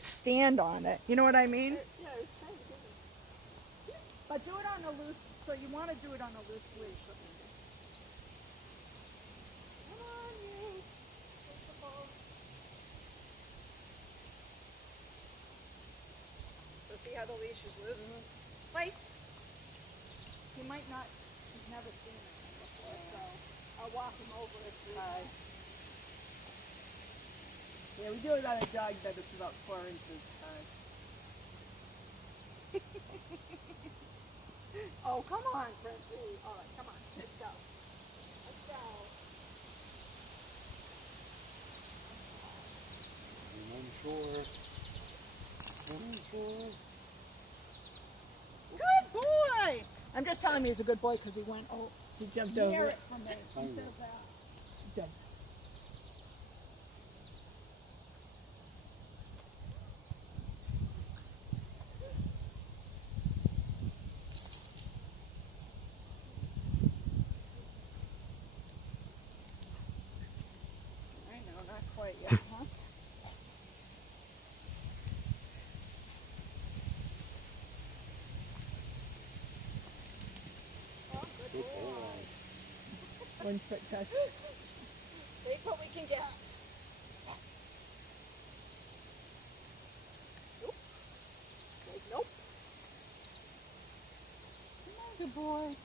stand on it. You know what I mean? Yeah, I was trying to get him. But do it on a loose, so you want to do it on a loose leash. Come on, you. Take the ball. So see how the leash is loose? Place. He might not, he's never seen it before, so I'll walk him over it. Hi. Yeah, we do it on a dog that it's about 4 inches high. Oh, come on, Fritzy. All right, come on. Let's go. Let's go. I'm sure. Good boy. I'm just telling you he's a good boy because he went, He jumped near over it it. from the instead of that. Good. I know, not quite yet, huh? Oh, good Good boy. boy. 1 foot touch. Take what we can get. Nope. Say nope. Come on, good boy.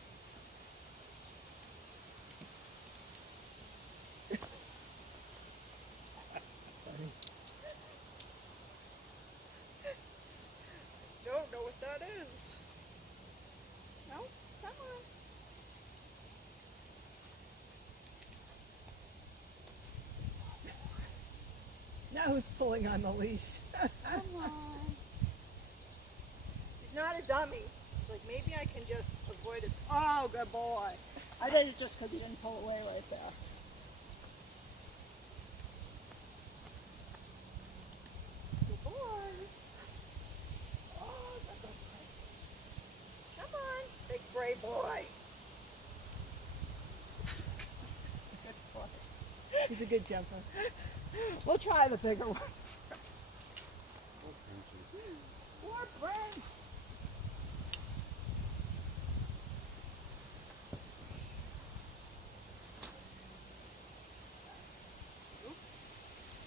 Funny. Don't know what that is. No? Come on. Now who's pulling on the leash? Come on. He's not a dummy. Like, maybe I can just avoid it. Oh, good boy. I did it just because he didn't pull away right there. Good boy. Oh, that's a nice. Come on, big brave boy. Good boy. He's a good jumper. We'll try the bigger one. Oh, Princey. Poor Prince.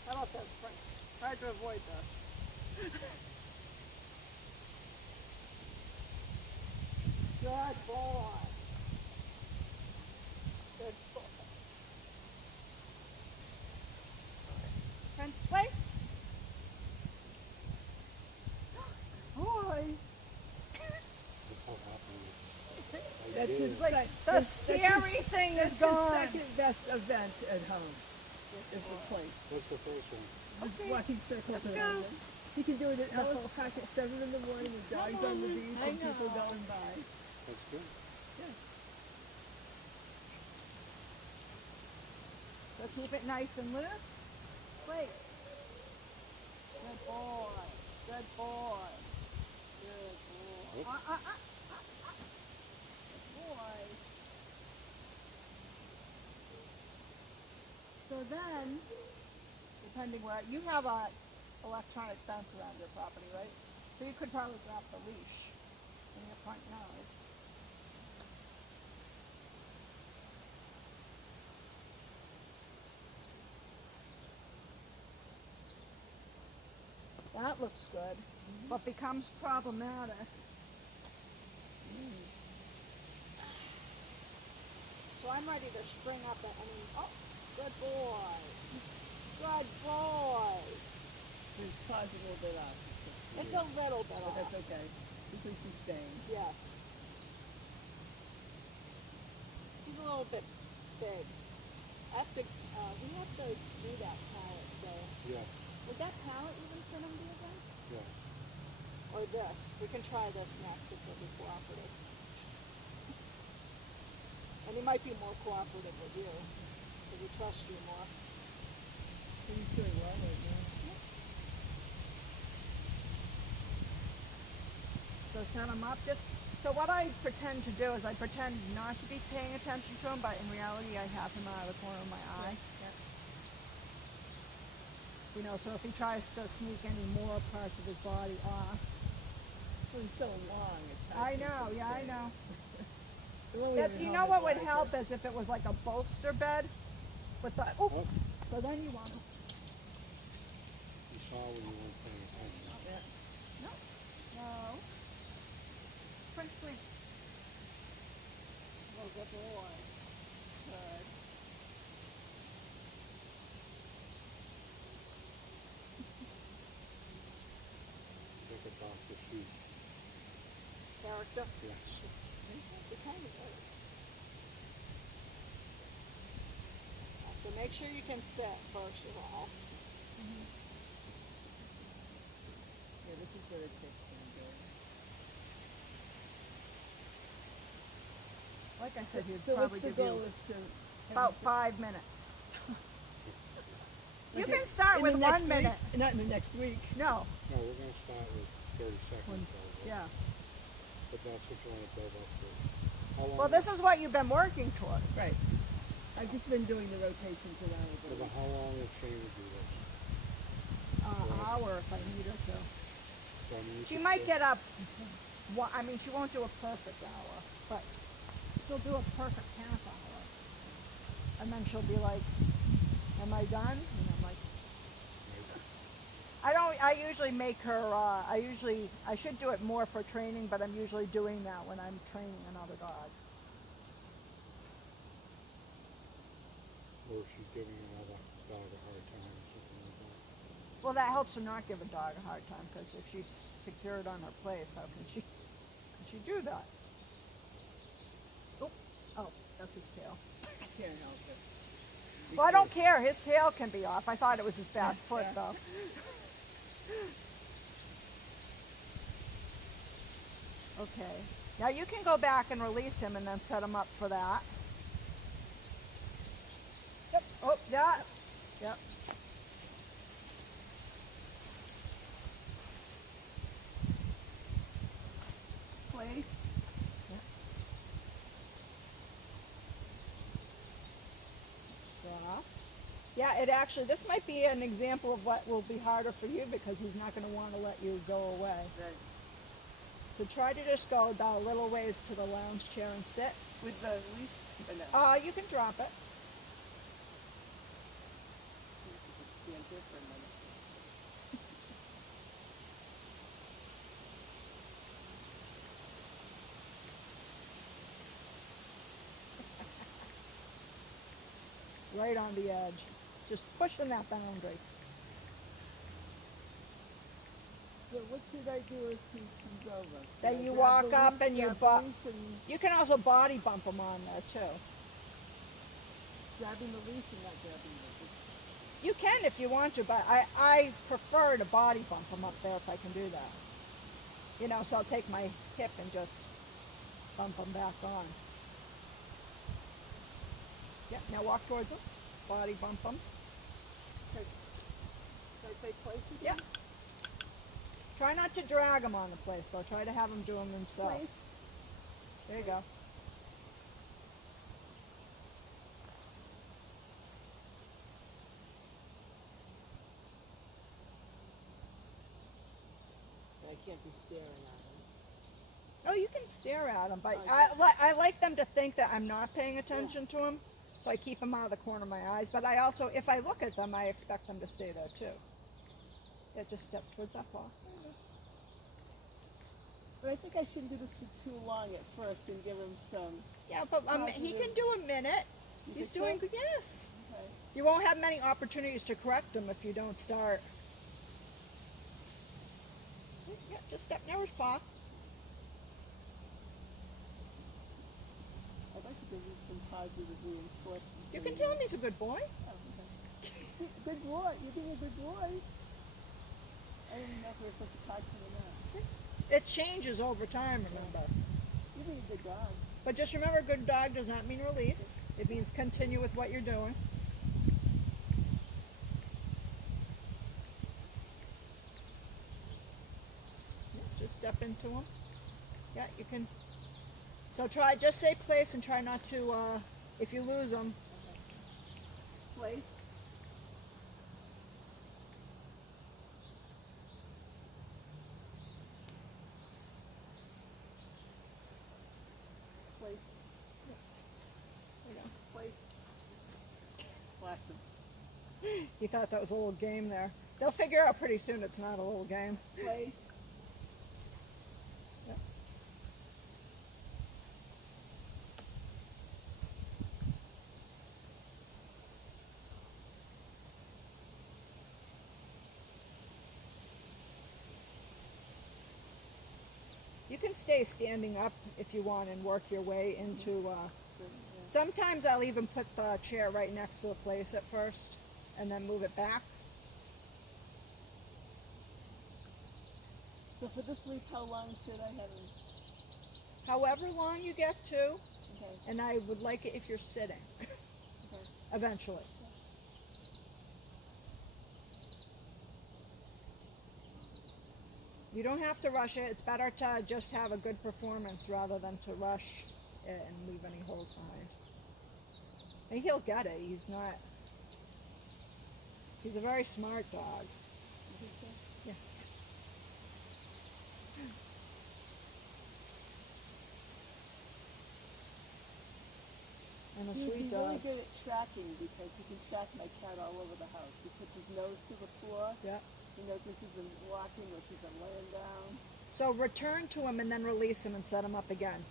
How about this, Prince? Hard to avoid this. Good boy. Good boy. Prince, place. Boy. Look what happened. I That's did. his Like, sec- the that's scary his- thing that's is gone. his second best event at home. Is the place. What's the first one? Okay. Walking circles Let's around go. it. He can do it at Ellis Park at 7 in the morning with dogs on the beach I and people know. going by. That's good. So keep it nice and loose. Wait. Good boy. Good boy. Good boy. Oop. Good boy. So then, depending where you have a electronic fence around your property, right? So you could probably drop the leash in your front yard. That looks good, but becomes problematic. So I'm ready to spring up at any. Oh, good boy. Good boy. His paws a little bit off. It's a little bit But off. that's okay. At least he's staying. Yes. He's a little bit big. We have to do that pallet, so. Yeah, Would that pallet even fit him, do you think? yeah. Or this? We can try this next if he'll be cooperative. And he might be more cooperative with you, because he trusts you more. He's doing well right now. So set him up. So what I pretend to do is I pretend not to be paying attention to him, but in reality I have him out of the corner of my eye. Yeah. You know, so if he tries to sneak any more parts of his body off. Well, he's so long. It's I hard to know, yeah, I sustain. know. The one we That's, have at you home know is what would larger. help is if it was like a bolster bed with the, oh, Oh, so then you want to, you saw when you weren't paying attention. Yeah. no. Prince, please. Oh, good boy. Good. Like a Dr. Seuss. Character. Yes. It kind of is. So make sure you can sit first of all. Yeah, this is where it takes some doing. Like I said, he'd So what's probably the give goal you is to have about him sit- 5 minutes. You Okay, can start in with the 1 next minute. week? Not in the next week. No. No, we're gonna start with 30 seconds probably. Yeah. But that's what you wanna build up to. How long? Well, this is what you've been working towards. Right. I've just been doing the rotations around the Well, body. how long will Shane do this? Hour if I need her to. So, I mean, you She could might put- get up. I mean, she won't do a perfect hour, but she'll do a perfect half hour. And then she'll be like, "Am I done?" And I'm like, I don't. I usually make her. I should do it more for training, but I'm usually doing that when I'm training another dog. Or if she's giving another dog a hard time or something like that. Well, that helps her not give a dog a hard time because if she's secured on her place, how can she do that? Oh, that's his tail. I can't help it. Well, I don't care. His tail can be off. I thought it was his bad foot, Yeah. though. Okay. Now you can go back and release him and then set him up for that. Yep. Oh, yeah. Yep. Place. Yeah, it actually, this might be an example of what will be harder for you because he's not going to want to let you go away. Right. So try to just go the little ways to the lounge chair and sit. With the leash? Or no? You can drop it. You should just stand here for a minute. Right on the edge. Just pushing that boundary. So what should I do if he comes over? Then Should I you grab walk the up leash, and you grab the bu- leash and You can also body bump him on there too. grabbing the leash and not grabbing the leash. You can if you want to, but I prefer to body bump him up there if I can do that. You know, so I'll take my hip and just bump him back on. Yep, now walk towards him. Body bump him. Should I say place again? Yep. Try not to drag him on the place though. Try to have him do them himself. Place. There you go. I can't be staring at him. Oh, you can stare at him, but Okay. I like them to think that I'm not paying attention to him, so I keep them out of the corner of my eyes. But I also, if I look at them, I expect them to stay there too. Yeah, just step towards that ball. But I think I shouldn't do this for too long at first and give him some. Yeah, but he can do a minute. You He's think so? doing good. Yes. Okay. You won't have many opportunities to correct him if you don't start. Yeah, just step near his paw. I'd like to give you some positive reinforcement. You so can tell him he's a good boy. Oh, okay. Good boy. You're being a good boy. I didn't know if we were supposed to talk to him or not. It changes over time, remember. You're being a good dog. But just remember, good dog does not mean release. It means continue with what you're doing. Yeah, just step into him. Yeah, you can. So just say place and try not to, if you lose him. Place. blast him. He thought that was a little game there. They'll figure out pretty soon it's not a little game. Place. Yep. You can stay standing up if you want and work your way into. So, yeah. Sometimes I'll even put the chair right next to the place at first and then move it back. So for this week, how long should I have him? However long you get to, Okay. and I would like it if you're sitting Okay. eventually. You don't have to rush it. It's better to just have a good performance rather than to rush it and leave any holes behind. And he'll get it. He's a very smart dog. You think so? Yes. And a He's sweet really dog. good at tracking because he can track my cat all over the house. He puts his nose to the floor. Yep. He knows when she's been walking, when she's been laying down. So return to him and then release him and set him up again.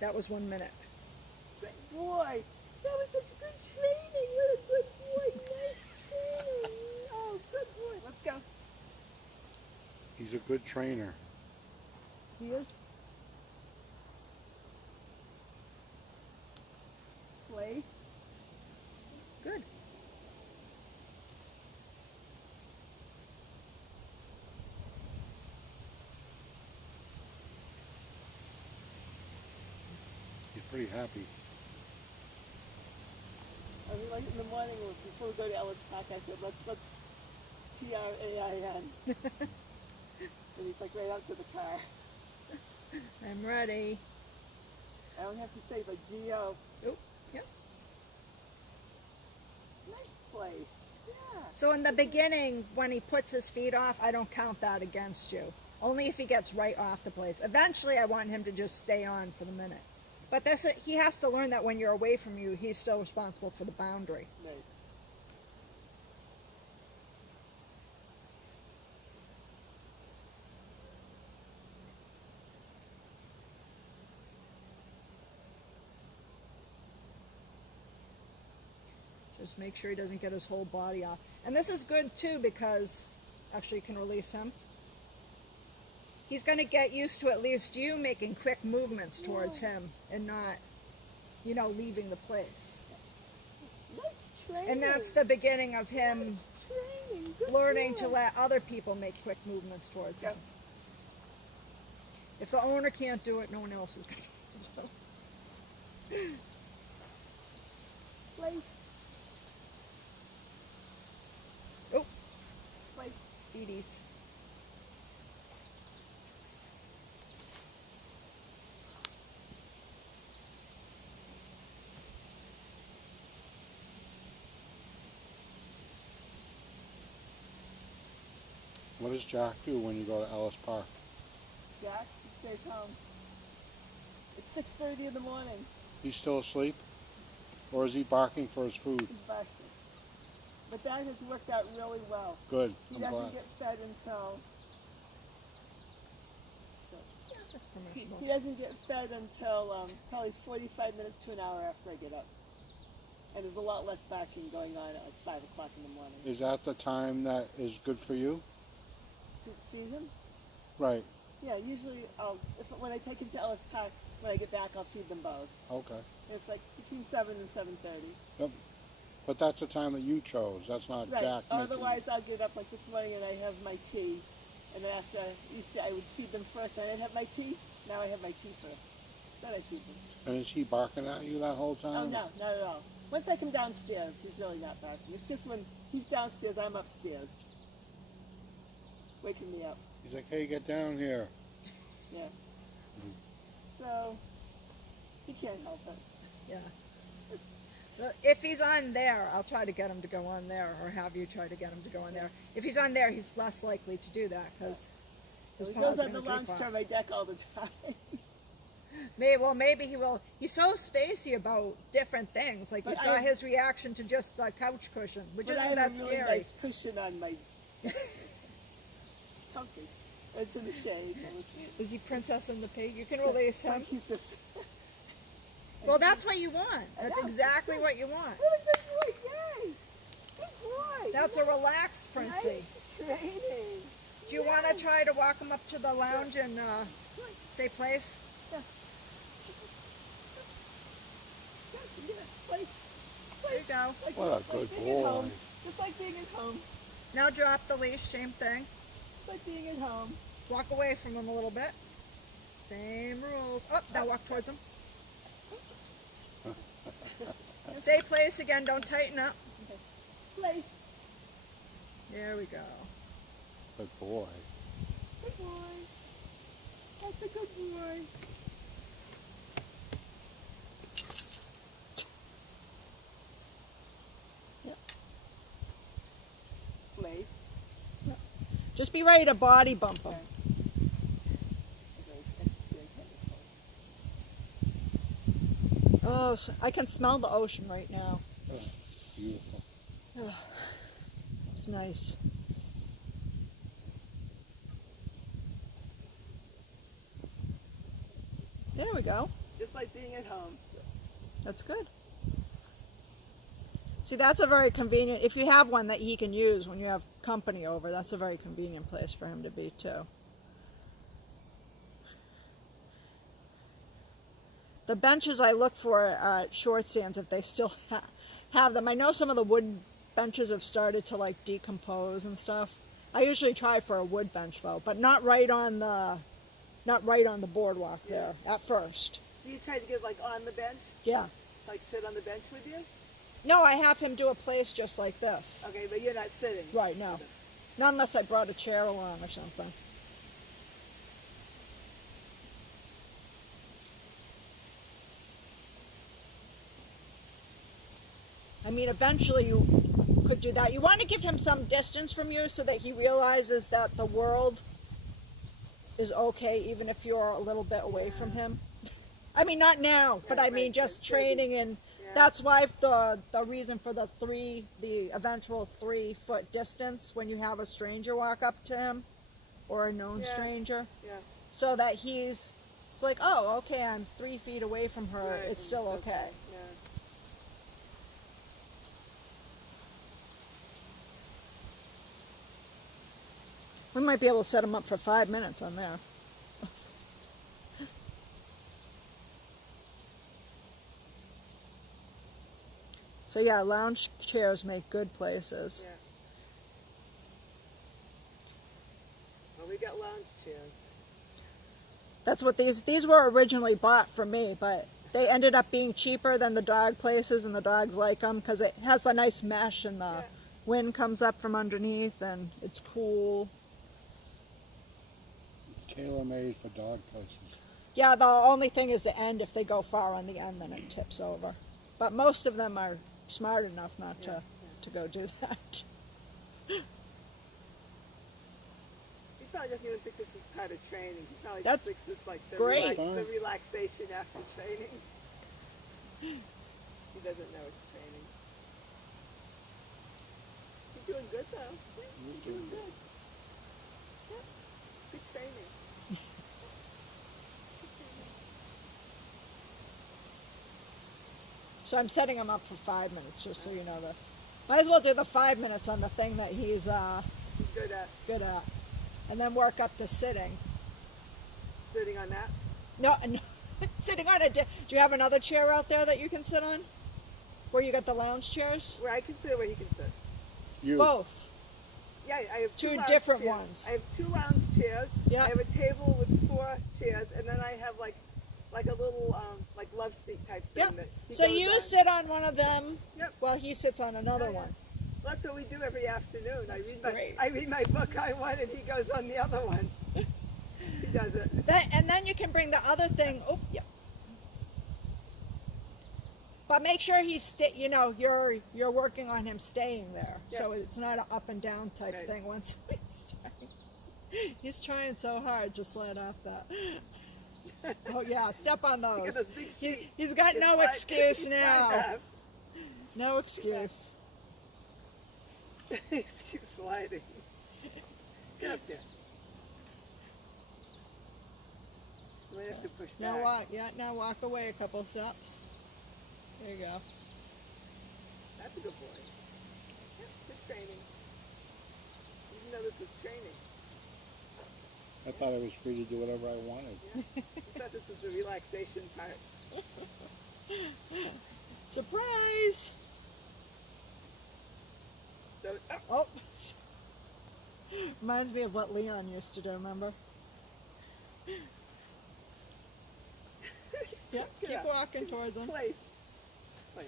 That was 1 minute. Good boy. That was such good training. What a good boy. Nice training. Oh, good boy. Let's go. He's a good trainer. He is. Place. Good. He's pretty happy. I mean, like in the morning before we go to Ellis Park, I said, let's TRAIN. And he's like right out to the car. I'm ready. I don't have to say, but Geo. Oh, yep. Nice place. Yeah. So in the beginning, when he puts his feet off, I don't count that against you. Only if he gets right off the place. Eventually, I want him to just stay on for the minute. But he has to learn that when you're away from you, he's still responsible for the boundary. Right. Just make sure he doesn't get his whole body off. And this is good too because, actually you can release him. He's going to get used to at least you making quick movements towards him and not, leaving the place. Nice training. And that's the beginning of him Nice training. Good learning to boy. let other people make quick movements towards him. Yep. If the owner can't do it, no one else is going to do it. Place. Oh, Place. Edie's. What does Jack do when you go to Ellis Park? Jack, he stays home. It's 6:30 in the morning. He's still asleep? Or is he barking for his food? He's barking. But that has worked out really well. Good. He I'm doesn't glad. get fed until. So Yeah, that's he permissible. doesn't get fed until probably 45 minutes to an hour after I get up. And there's a lot less barking going on at like 5 o'clock in the morning. Is that the time that is good for you? To feed him? Right. Yeah, usually when I take him to Ellis Park, when I get back, I'll feed them both. Okay. And it's like between 7 and 7:30. Yep. But that's the time that you chose. That's not Right. Jack making. Otherwise, I'll get up like this morning and I have my tea. And then after I used to, I would feed them first. And I didn't have my tea. Now I have my tea first. Then I feed them. And is he barking at you that whole Oh time? no, not at all. Once I come downstairs, he's really not barking. It's just when he's downstairs, I'm upstairs, waking me up. He's like, hey, get down here. Yeah. So he can't help it. Yeah. But if he's on there, I'll try to get him to go on there, or have you try to get him to go on there. If he's on there, he's less likely to do that because his He paws goes are on the going to lounge droop chair off. on my deck all the time. Maybe he will. He's so spacey about different things. Like you But saw I- his reaction to just the couch cushion, which But I isn't have that a really scary. nice cushion on my comfy. It's in the shade. Is he Princess and the Pig? You can release him. He's just Well, that's what you want. That's know, exactly that's what you want. really good boy. Yay! Good boy. That's a relaxed Princey. Nice training. Do you want to try to walk him up to the lounge and say place? Yeah. Yeah, place. There you go. Like, What a like good being at boy. home. Just like being at home. Now drop the leash, same thing. Just like being at home. Walk away from him a little bit. Same rules. Oh, now walk towards him. Say place again, don't tighten up. Okay. Place. There we go. Good boy. Good boy. That's a good boy. Yep. Place. Just be ready to body bump him. Okay. I'm just doing kind of Oh, so I can smell the ocean right now. Oh, beautiful. It's nice. There we go. just like being at home. That's good. See, that's a very convenient, if you have one that he can use when you have company over, that's a very convenient place for him to be too. The benches I look for at short stands, if they still have them. I know some of the wood benches have started to like decompose and stuff. I usually try for a wood bench though, but not right on the boardwalk there at first. So you try to get like on the bench? Yeah. Like sit on the bench with you? No, I have him do a place just like this. Okay, but you're not sitting. Right, no. Not unless I brought a chair along or something. I mean, eventually you could do that. You want to give him some distance from you so that he realizes that the world is okay even if you're a little bit away from him. I mean, not now, but Yeah, I mean right, just that's good. training, and Yeah. that's why the reason for the eventual 3-foot distance when you have a stranger walk up to him or a known Yeah. stranger, Yeah. so that it's like, oh, okay, I'm 3 feet away from her, Right, it's still okay. Yeah. We might be able to set him up for 5 minutes on there. So yeah, lounge chairs make good places. Yeah. Well, we got lounge chairs. That's what these were originally bought for me, but they ended up being cheaper than the dog places, and the dogs like them because it has the nice mesh and the Yeah. wind comes up from underneath and it's cool. It's tailor-made for dog places. Yeah, the only thing is the end. If they go far on the end, then it tips over. But most of them are smart enough not Yeah, to go do that. He probably doesn't even think this is part of training. He probably That's just thinks it's like the, great. the relaxation after training. He doesn't know it's training. You're doing good though. Yeah, you're doing good. Yep. Good training. Good training. So I'm setting him up for 5 minutes, just so you know this. Might as well do the 5 minutes on the thing that he's He's good at good at, and then work up to sitting. sitting on that. No, sitting on do you have another chair out there that you can sit on? Where you got the lounge chairs? Where I can sit, where he can sit. You. Both. Yeah, I have Two lounge different chairs. ones. I have 2 lounge chairs. Yeah. I have a table with 4 chairs, and then I have like a little like love seat type thing Yep. that he So goes you on. sit on one of them Yep. while he sits on another Yeah, yeah. one. Well, that's what we do every afternoon. That's I great. read my book on one, and he goes on the other one. He does it. And then you can bring the other thing. Oh, yeah. But make sure he's you're working on him staying there, so it's not an up and down type Right. thing. Once we start, he's trying so hard. Just let off that. Oh yeah, step on Look at those. those big feet. He's got His no side- excuse his side now. half. No excuse. He's keep sliding. Get up there. You might have to push Now back. walk. Yeah, now walk away a couple steps. There you go. That's a good boy. Yeah, good training. You didn't know this was training. I thought I was free to do whatever I wanted. Yeah. You thought this was the relaxation part. Surprise! So, oh, Oh, reminds me of what Leon used to do. Remember? Yeah, Get keep up. walking towards him. place. Place.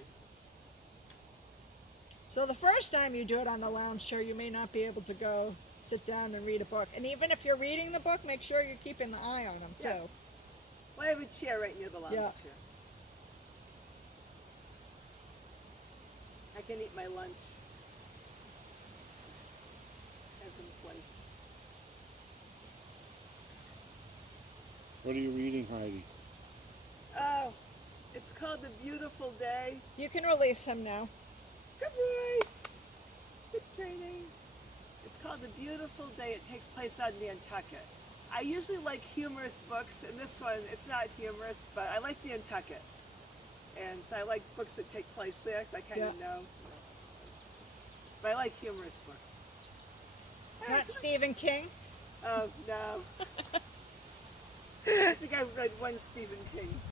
So the first time you do it on the lounge chair, you may not be able to go sit down and read a book. And even if you're reading the book, make sure you're keeping the eye on him too. Yeah. Well, I have a chair right near the lounge Yeah. chair. I can eat my lunch. Have in place. What are you reading, Heidi? Oh, it's called The Beautiful Day. You can release him now. Good boy. Good training. It's called The Beautiful Day. It takes place on Nantucket. I usually like humorous books, and this one, it's not humorous, but I like Nantucket. And so I like books that take place there, because I kind of know. But I like humorous books. Not Stephen King. Oh, no. I think I read one Stephen King.